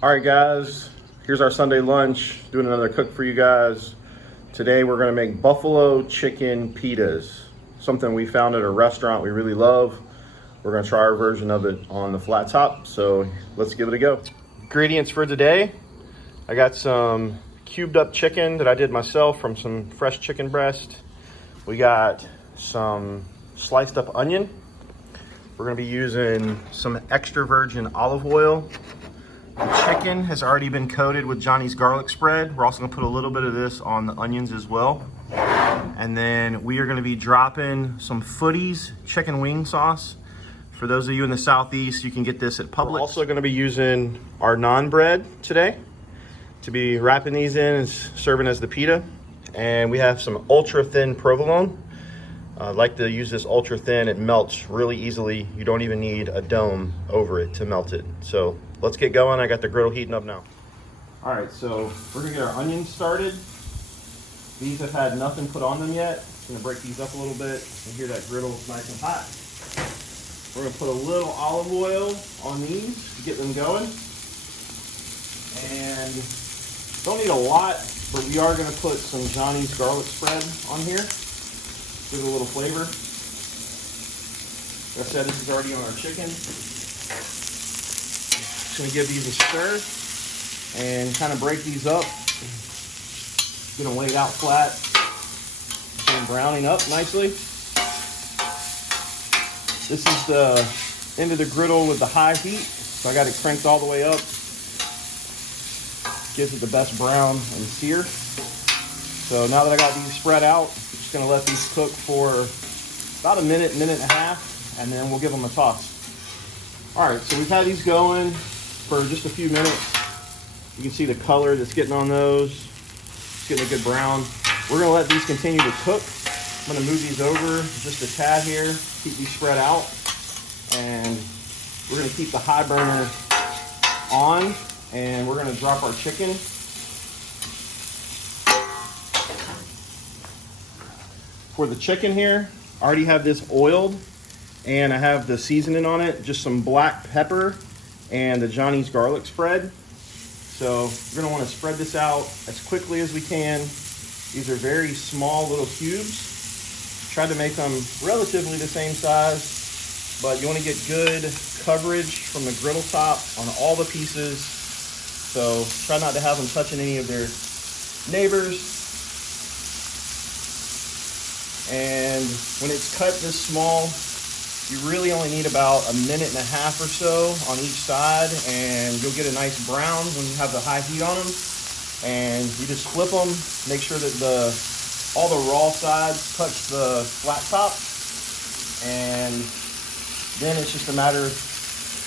All right, guys, here's our Sunday lunch. Doing another cook for you guys. Today we're gonna make buffalo chicken pitas, something we found at a restaurant we really love. We're gonna try our version of it on the flat top, so let's give it a go. Ingredients for today: I got some cubed up chicken that I did myself from some fresh chicken breast. We got some sliced up onion. We're gonna be using some extra virgin olive oil. The chicken has already been coated with Johnny's garlic spread. We're also gonna put a little bit of this on the onions as well. And then we are gonna be dropping some Footies chicken wing sauce. For those of you in the Southeast, you can get this at Publix. We're also gonna be using our naan bread today to be wrapping these in and serving as the pita. And we have some ultra thin provolone. I like to use this ultra thin. It melts really easily. You don't even need a dome over it to melt it. So let's get going. I got the griddle heating up now. All right, so we're gonna get our onions started. These have had nothing put on them yet. I'm gonna break these up a little bit. You hear that griddle's nice and hot. We're gonna put a little olive oil on these to get them going. And don't need a lot, but we are gonna put some Johnny's garlic spread on here. Give it a little flavor. Like I said, this is already on our chicken. Just gonna give these a stir and kind of break these up. Get them laid out flat. Get them browning up nicely. This is the end of the griddle with the high heat, so I got it cranked all the way up. Gives it the best brown and sear. So now that I got these spread out, I'm just gonna let these cook for about a minute, minute and a half, and then we'll give them a toss. All right, so we've had these going for just a few minutes. You can see the color that's getting on those. It's getting a good brown. We're gonna let these continue to cook. I'm gonna move these over just a tad here, keep these spread out, and we're gonna keep the high burner on, and we're gonna drop our chicken. For the chicken here, I already have this oiled, and I have the seasoning on it, just some black pepper and the Johnny's garlic spread. So we're gonna wanna spread this out as quickly as we can. These are very small little cubes. Tried to make them relatively the same size, but you wanna get good coverage from the griddle top on all the pieces. So try not to have them touching any of their neighbors. And when it's cut this small, you really only need about a minute and a half or so on each side, and you'll get a nice brown when you have the high heat on them. And you just flip them, make sure that all the raw sides touch the flat top, and then it's just a matter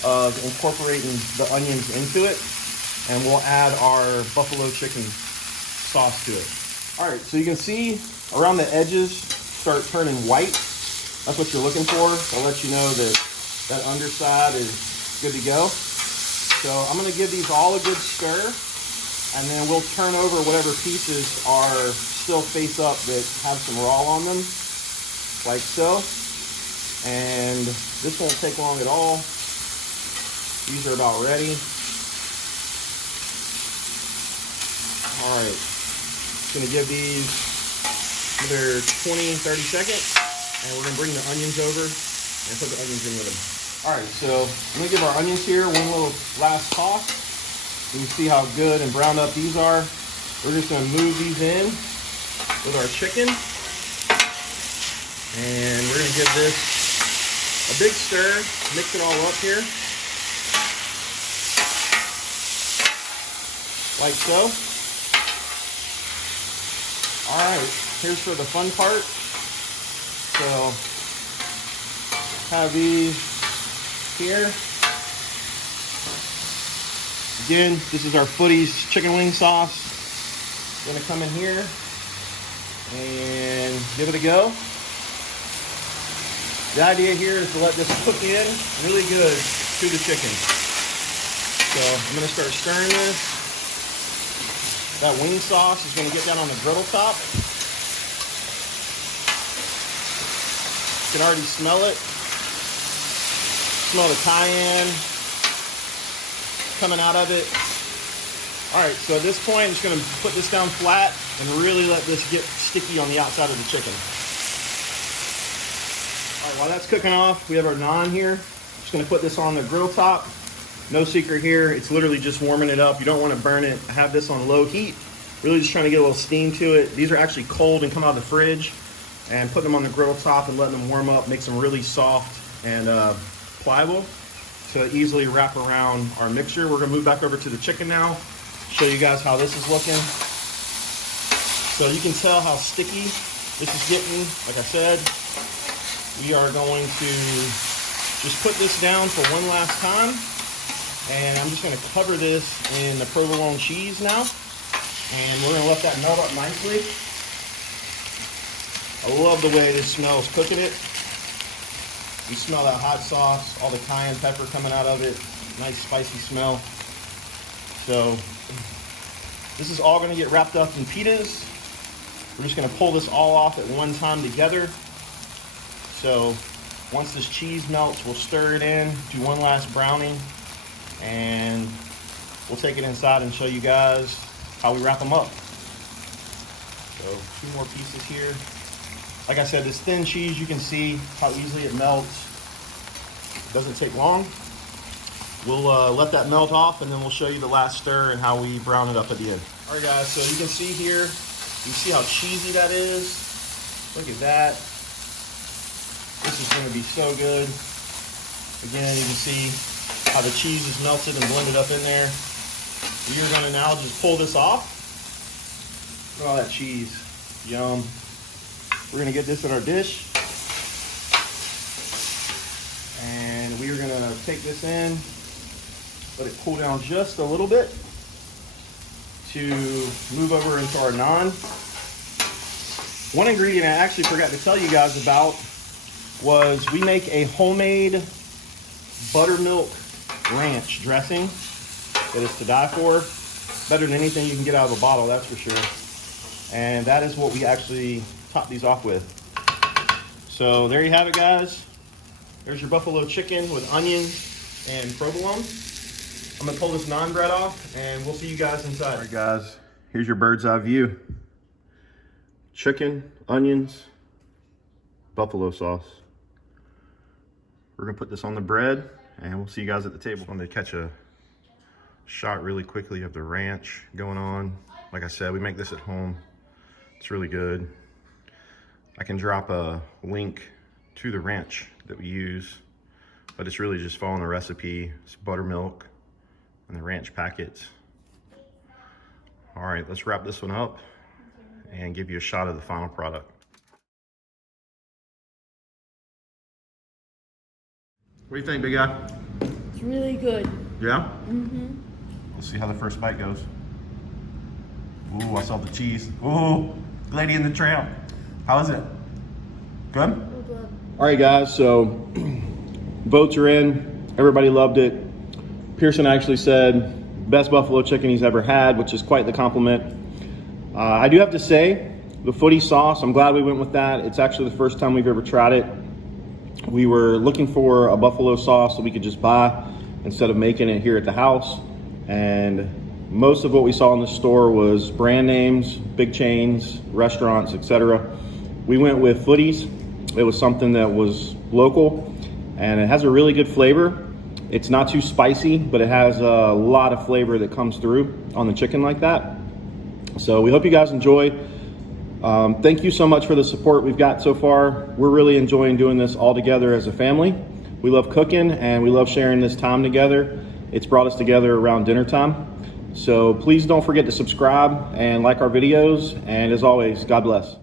of incorporating the onions into it, and we'll add our buffalo chicken sauce to it. All right, so you can see around the edges start turning white. That's what you're looking for. I'll let you know that that underside is good to go. So I'm gonna give these all a good stir, and then we'll turn over whatever pieces are still face up that have some raw on them, like so. And this won't take long at all. These are about ready. All right, just gonna give these another 20, 30 seconds, and we're gonna bring the onions over and put the onions in with them. All right, so I'm gonna give our onions here one little last toss. You can see how good and browned up these are. We're just gonna move these in with our chicken, and we're gonna give this a big stir, mix it all up here, like so. All right, here's for the fun part. So, have these here. Again, this is our Footies chicken wing sauce. Gonna come in here and give it a go. The idea here is to let this cook in really good to the chicken. So I'm gonna start stirring this. That wing sauce is gonna get down on the griddle top. You can already smell it. Smell the cayenne coming out of it. All right, so at this point, I'm just gonna put this down flat and really let this get sticky on the outside of the chicken. All right, while that's cooking off, we have our naan here. Just gonna put this on the grill top. No secret here, it's literally just warming it up. You don't wanna burn it. I have this on low heat. Really just trying to get a little steam to it. These are actually cold and come out of the fridge. And putting them on the grill top and letting them warm up makes them really soft and pliable to easily wrap around our mixture. We're gonna move back over to the chicken now. Show you guys how this is looking. So you can tell how sticky this is getting. Like I said, we are going to just put this down for one last time. And I'm just gonna cover this in the provolone cheese now. And we're gonna let that melt up nicely. I love the way this smells cooking it. You smell that hot sauce, all the cayenne pepper coming out of it. Nice spicy smell. So this is all gonna get wrapped up in pitas. We're just gonna pull this all off at one time together. So once this cheese melts, we'll stir it in, do one last browning, and we'll take it inside and show you guys how we wrap them up. So 2 more pieces here. Like I said, this thin cheese, you can see how easily it melts. It doesn't take long. We'll let that melt off and then we'll show you the last stir and how we brown it up at the end. All right guys, so you can see here, you see how cheesy that is. Look at that. This is gonna be so good. Again, you can see how the cheese is melted and blended up in there. We are gonna now just pull this off. Look at all that cheese, yum. We're gonna get this in our dish. And we are gonna take this in, let it cool down just a little bit to move over into our naan. One ingredient I actually forgot to tell you guys about was we make a homemade buttermilk ranch dressing that is to die for. Better than anything you can get out of a bottle, that's for sure. And that is what we actually top these off with. So there you have it, guys. There's your buffalo chicken with onions and provolone. I'm gonna pull this naan bread off and we'll see you guys inside. All right guys, here's your bird's eye view. Chicken, onions, buffalo sauce. We're gonna put this on the bread and we'll see you guys at the table. I'm gonna catch a shot really quickly of the ranch going on. Like I said, we make this at home. It's really good. I can drop a link to the ranch that we use, but it's really just following the recipe. It's buttermilk and the ranch packets. All right, let's wrap this one up and give you a shot of the final product. What do you think, big guy? It's really good. Yeah? Mm-hmm. We'll see how the first bite goes. Ooh, I saw the cheese. Ooh, Lady in the Tramp. How is it? Good? Good. All right, guys, so votes are in. Everybody loved it. Pearson actually said best buffalo chicken he's ever had, which is quite the compliment. I do have to say, the footy sauce, I'm glad we went with that. It's actually the first time we've ever tried it. We were looking for a buffalo sauce that we could just buy instead of making it here at the house. And most of what we saw in the store was brand names, big chains, restaurants, etc. We went with Footies. It was something that was local and it has a really good flavor. It's not too spicy, but it has a lot of flavor that comes through on the chicken like that. So we hope you guys enjoy. Thank you so much for the support we've got so far. We're really enjoying doing this all together as a family. We love cooking and we love sharing this time together. It's brought us together around dinner time. So please don't forget to subscribe and like our videos. And as always, God bless.